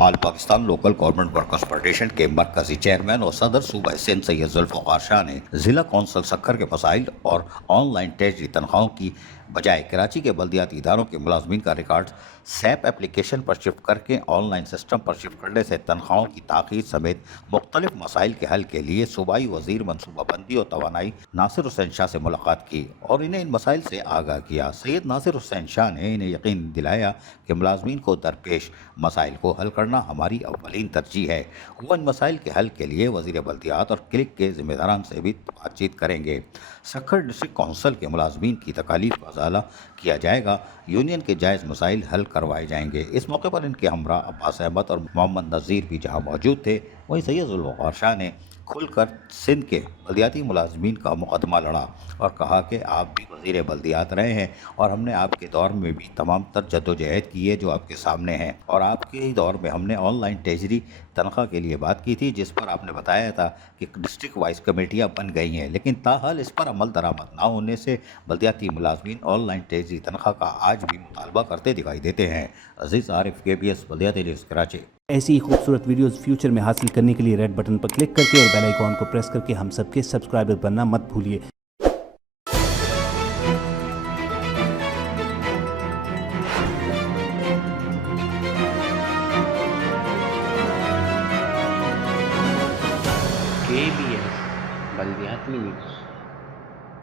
آل Pakistan local government workers federation کے مرکزی chairman اور صدر صوبہ سندھ سید ذوالفقار شاہ نے ضلع کونسل سکھر کے مسائل اور آن لائن ٹیچری تنخواہوں کی بجائے کراچی کے بلدیاتی اداروں کے ملازمین کا ریکارڈ سیپ اپلیکیشن پر شفٹ کر کے on line system per shift کرنے سے تنخواہوں کی تاخیر سمیت مختلف مسائل کے حل کے لیے صوبائی وزیر منصوبہ بندی اور توانائی ناصر حسین شاہ سے ملاقات کی اور انہیں ان مسائل سے آگاہ کیا۔ سید ناصر حسین شاہ نے انہیں یقین دلایا کہ ملازمین کو درپیش مسائل کو حل کرنا ہماری اولین ترجیح ہے۔ وہ ان مسائل کے حل کے لیے وزیر بلدیات اور کلک کے ذمہ داران سے بھی بات چیت کریں گے۔ سکھر ڈسٹرکٹ کونسل کے ملازمین کی تکالیف کا ازالہ کیا جائے گا، یونین کے جائز مسائل حل کروائے جائیں گے۔ اس موقع پر ان کے ہمراہ عباس احمد اور محمد نذیر بھی جہاں موجود تھے، وہیں سید ذوالفقار شاہ نے کھل کر سندھ کے بلدیاتی ملازمین کا مقدمہ لڑا اور کہا کہ آپ بھی وزیر بلدیات رہے ہیں اور ہم نے آپ کے دور میں بھی تمام تر جدوجہد کی ہے جو آپ کے سامنے ہیں، اور آپ کے دور میں ہم نے آن لائن ٹیچری تنخواہ کے لیے بات کی تھی، جس پر آپ نے بتایا تھا کہ ڈسٹرکٹ وائز کمیٹیاں بن گئی ہیں، لیکن تاحال اس پر عمل درآمد نہ ہونے سے بلدیاتی ملازمین آن لائن ٹیچری تنخواہ کا آج بھی مطالبہ کرتے دکھائی دیتے ہیں۔ عزیز عارف، KBS بلدیاتی نیوز کراچی۔ ایسی ہی خوبصورت ویڈیوز فیوچر میں حاصل کرنے کے لیے ریڈ بٹن پر کلک کر کے اور بیل آئیکن کو پریس کر کے ہم سب کے سبسکرائبر بننا مت بھولیے۔ KBS بلدیاتی نیوز۔